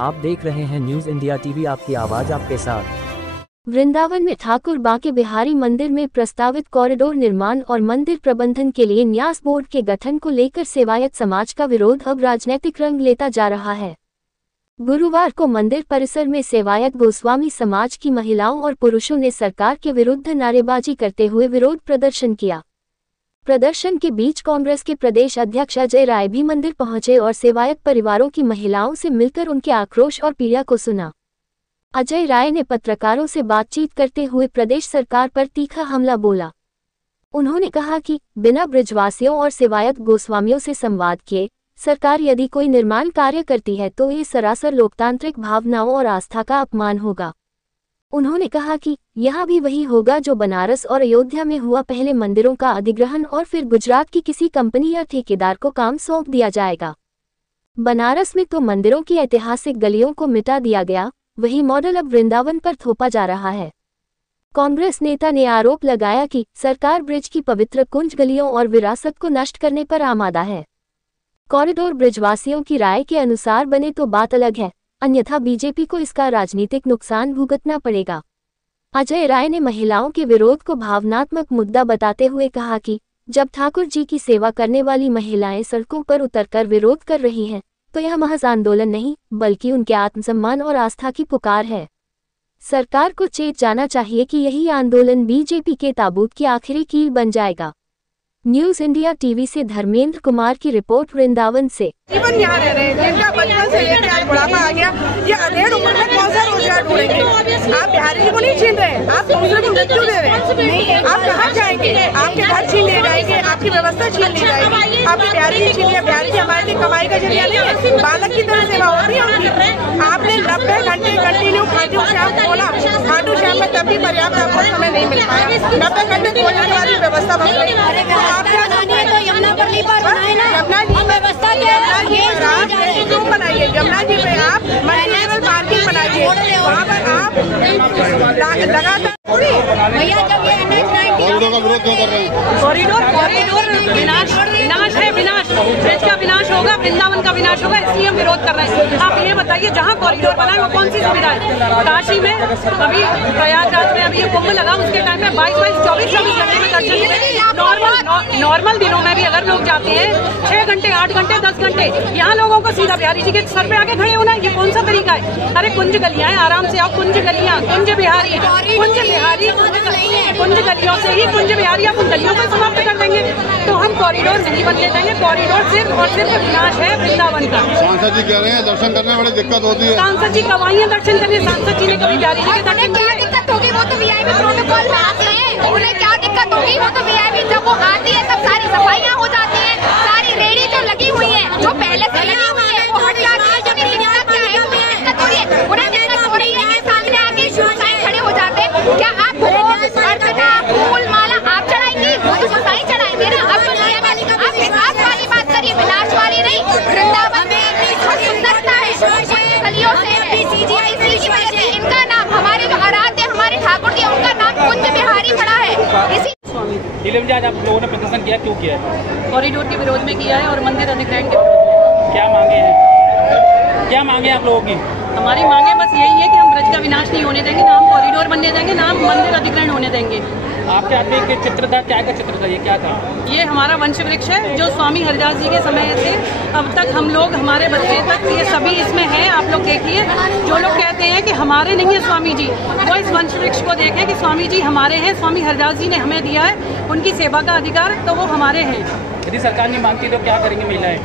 आप देख रहे हैं न्यूज इंडिया टीवी, आपकी आवाज आपके साथ। वृंदावन में ठाकुर बांके बिहारी मंदिर में प्रस्तावित कॉरिडोर निर्माण और मंदिर प्रबंधन के लिए न्यास बोर्ड के गठन को लेकर सेवायत समाज का विरोध अब राजनीतिक रंग लेता जा रहा है। गुरुवार को मंदिर परिसर में सेवायत गोस्वामी समाज की महिलाओं और पुरुषों ने सरकार के विरुद्ध नारेबाजी करते हुए विरोध प्रदर्शन किया। प्रदर्शन के बीच कांग्रेस के प्रदेश अध्यक्ष अजय राय भी मंदिर पहुंचे और सेवायत परिवारों की महिलाओं से मिलकर उनके आक्रोश और पीड़ा को सुना। अजय राय ने पत्रकारों से बातचीत करते हुए प्रदेश सरकार पर तीखा हमला बोला। उन्होंने कहा कि बिना ब्रजवासियों और सेवायत गोस्वामियों से संवाद किए सरकार यदि कोई निर्माण कार्य करती है तो ये सरासर लोकतांत्रिक भावनाओं और आस्था का अपमान होगा। उन्होंने कहा कि यह भी वही होगा जो बनारस और अयोध्या में हुआ, पहले मंदिरों का अधिग्रहण और फिर गुजरात की किसी कंपनी या ठेकेदार को काम सौंप दिया जाएगा। बनारस में तो मंदिरों की ऐतिहासिक गलियों को मिटा दिया गया, वही मॉडल अब वृंदावन पर थोपा जा रहा है। कांग्रेस नेता ने आरोप लगाया कि सरकार ब्रिज की पवित्र कुंज गलियों और विरासत को नष्ट करने पर आमादा है। कॉरिडोर ब्रिजवासियों की राय के अनुसार बने तो बात अलग है, अन्यथा बीजेपी को इसका राजनीतिक नुकसान भुगतना पड़ेगा। अजय राय ने महिलाओं के विरोध को भावनात्मक मुद्दा बताते हुए कहा कि जब ठाकुर जी की सेवा करने वाली महिलाएं सड़कों पर उतरकर विरोध कर रही हैं, तो यह महज आंदोलन नहीं बल्कि उनके आत्मसम्मान और आस्था की पुकार है। सरकार को चेत जाना चाहिए कि यही आंदोलन बीजेपी के ताबूत की आखिरी कील बन जाएगा। न्यूज इंडिया टीवी से धर्मेंद्र कुमार की रिपोर्ट, वृंदावन से। जीवन यहाँ रह रहे हैं, जिनका बचपन से लेकर आज बुढ़ापा आ गया, ये अधेड़ उम्र में कौन सा रोजगार ढूंढेंगे? आप बिहारी जी को नहीं छीन रहे, आप दूसरे को मृत्यु दे रहे हैं। आप कहाँ जाएंगे? आपके घर छीन लिए जाएंगे, आपकी व्यवस्था छीन ली जाएगी। आपने बिहारी जी छीन लिया, बिहारी जी हमारे लिए कमाई का जरिया नहीं है, बालक की तरह सेवा होती है उनकी। आपने 90 घंटे कंटिन्यू खाटू श्याम खोला, खाटू श्याम में तब भी पर्याप्त आपको समय नहीं मिल पाया। 90 घंटे खोलने के बाद व्यवस्था बन गई। बनाइए यमुना जी में आप मल्टीलेवल पार्किंग बनाइए, वहाँ पर आप लगातार भैया जब ये कॉरिडोर का विरोध क्यों कर रहे हैं? कॉरिडोर विनाश है, विनाश ब्रिज का विनाश होगा, वृंदावन का विनाश होगा, इसलिए हम विरोध कर रहे हैं। आप ये बताइए जहाँ कॉरिडोर बना है वो कौन सी सुविधा है? काशी में अभी प्रयागराज में अभी ये कुंभ लगा, उसके टाइम में 22-24 घंटे में दर्शन मिले। नॉर्मल दिनों में भी अगर लोग जाते हैं 6 घंटे 8 घंटे 10 घंटे, यहाँ लोगों को सीधा बिहारी जी के सर पे आके खड़े होना, ये कौन सा तरीका है? अरे कुंज गलियां हैं, आराम से आओ। कुंज गलियां, कुंज बिहारी, कुंज गलियों से ही कुंज बिहारी आप उन गलियों को समाप्त कर देंगे। तो हम कॉरिडोर नहीं बनने देंगे। कॉरिडोर सिर्फ और सिर्फ विनाश है वृंदावन का। सांसद जी कह रहे हैं दर्शन करने में बड़ी दिक्कत होती है। सांसद जी कब आइए दर्शन करने? सांसद जी ने कभी बिहारी जी के दर्शन किए? दिक्कत होगी, वो तो वीआईपी प्रोटोकॉल में आते हैं, उन्हें क्या दिक्कत होगी? वो तो वीआईपी जब वो आती है तब सारी सफाइयाँ हो जाती है, सारी रेडी जो लगी हुई है, जो पहले से लगी हुई है वो हट जाती है। जो दिक्कत क्या है? दिक्कत हो रही है, उन्हें दिक्कत हो रही है कि सामने आके सुसाई खड़े हो जाते हैं। क्या आप अर्चना फूल माला आप चढ़ाएंगी? वो तो सुसाई चढ़ाएंगे ना। अब आप विकास वाली बात करिए, विनाश वाली नहीं। वृंदावन में सुंदरता है गलियों से, इसी की वजह से इनका नाम, हमारे जो आराध्य हमारे ठाकुर जी, उनका नाम कुंज बिहारी पड़ा है। इसी आज आप लोगों ने प्रदर्शन किया, क्यों किया है? कॉरिडोर के विरोध में किया है और मंदिर अधिग्रहण के विरोध में। क्या मांगे हैं? क्या मांगे आप लोगों की? हमारी मांगे बस यही है कि हम ब्रज का विनाश नहीं होने देंगे, ना हम कॉरिडोर बनने देंगे, ना हम मंदिर अधिग्रहण होने देंगे। आपके हाथ में एक चित्र था, क्या का चित्र था? ये क्या था? ये हमारा वंश वृक्ष है जो स्वामी हरिदास जी के समय से अब तक हम लोग, हमारे बच्चे तक, ये सभी इसमें हैं। आप लोग देखिए, जो लोग कहते हैं कि हमारे नहीं है स्वामी जी, वो इस वंश वृक्ष को देखें कि स्वामी जी हमारे हैं। स्वामी हरिदास जी ने हमें दिया है उनकी सेवा का अधिकार, तो वो हमारे हैं। यदि सरकार नहीं मांगती तो क्या करेंगे महिलाएं?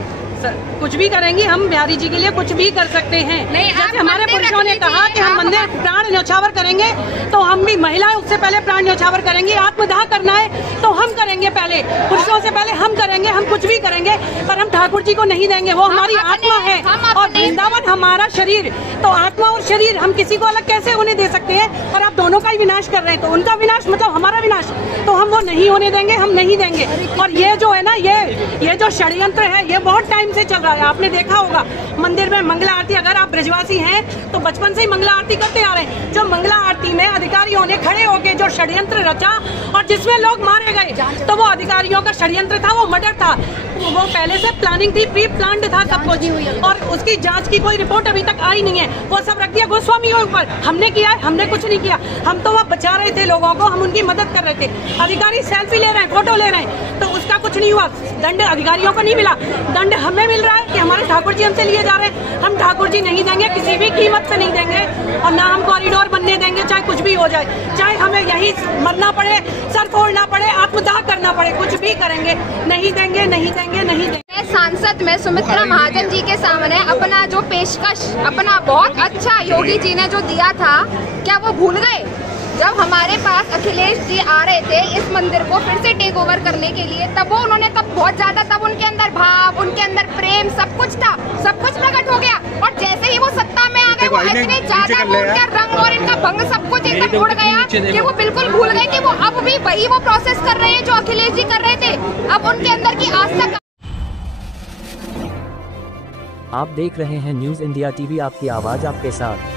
कुछ भी करेंगी, हम बिहारी जी के लिए कुछ भी कर सकते हैं। जैसे हमारे पुरुषों ने कहा कि हम मंदिर प्राण न्यौछावर करेंगे, तो हम भी महिलाएं उससे पहले प्राण न्यौछावर करेंगी। आत्मदाह करना है तो हम करेंगे, पहले पुरुषों से पहले हम करेंगे। हम कुछ भी करेंगे पर हम ठाकुर जी को नहीं देंगे, वो हमारी आत्मा है और वृंदावन हमारा शरीर। तो आत्मा और शरीर हम किसी को अलग कैसे होने दे सकते हैं? और आप दोनों का ही विनाश कर रहे हैं, तो उनका विनाश मतलब हमारा विनाश, तो हम वो नहीं होने देंगे, हम नहीं देंगे। और ये जो है ना, ये जो षड्यंत्र है, ये बहुत टाइम से चल रहा है। आपने देखा होगा मंदिर में मंगला आरती, अगर आप ब्रजवासी हैं तो बचपन से ही मंगला आरती करते आ रहे हैं। जो मंगला आरती में अधिकारियों ने खड़े होकर जो षड्यंत्र रचा और जिसमें लोग मारे गए, तो वो अधिकारियों का षड्यंत्र था, वो मर्डर था, वो पहले से प्लानिंग थी, प्री प्लान्ड था सब कुछ, और उसकी जांच की कोई रिपोर्ट अभी तक आई नहीं है। वो सब रख दिया गोस्वामी के ऊपर। हमने किया है? हमने कुछ नहीं किया। हम तो वहाँ बचा रहे थे लोगों को, हम उनकी मदद कर रहे थे। अधिकारी सेल्फी ले रहे हैं, फोटो ले रहे हैं, तो उसका कुछ नहीं हुआ। दंड अधिकारियों को नहीं मिला, दंड हमें मिल रहा है कि हमारे ठाकुर जी हमसे लिए जा रहे हैं। हम ठाकुर जी नहीं देंगे, किसी भी कीमत पे नहीं देंगे, और ना हम कॉरिडोर बनने देंगे, चाहे कुछ भी हो जाए, चाहे हमें यही मरना पड़े, सर फोड़ना पड़े, आत्मदाह करना पड़े, कुछ भी करेंगे। नहीं देंगे, नहीं देंगे, नहीं देंगे। सांसद में सुमित्रा महाजन जी के सामने अपना जो पेशकश, अपना बहुत अच्छा योगी जी ने जो दिया था, क्या वो भूल गए? जब हमारे पास अखिलेश जी आ रहे थे इस मंदिर को फिर से टेक ओवर करने के लिए, तब वो उन्होंने तब बहुत ज्यादा, तब उनके अंदर भाव, उनके अंदर प्रेम, सब कुछ था, सब कुछ प्रकट हो गया। और जैसे ही वो सत्ता में आ गए, वो इतने ज्यादा उनका रंग और इनका भंग सब कुछ एकदम उड़ गया कि वो बिल्कुल भूल गए कि वो अब भी वही वो प्रोसेस कर रहे हैं जो अखिलेश जी कर रहे थे। अब उनके अंदर की आस्था। आप देख रहे हैं न्यूज़ इंडिया टीवी, आपकी आवाज़ आपके साथ।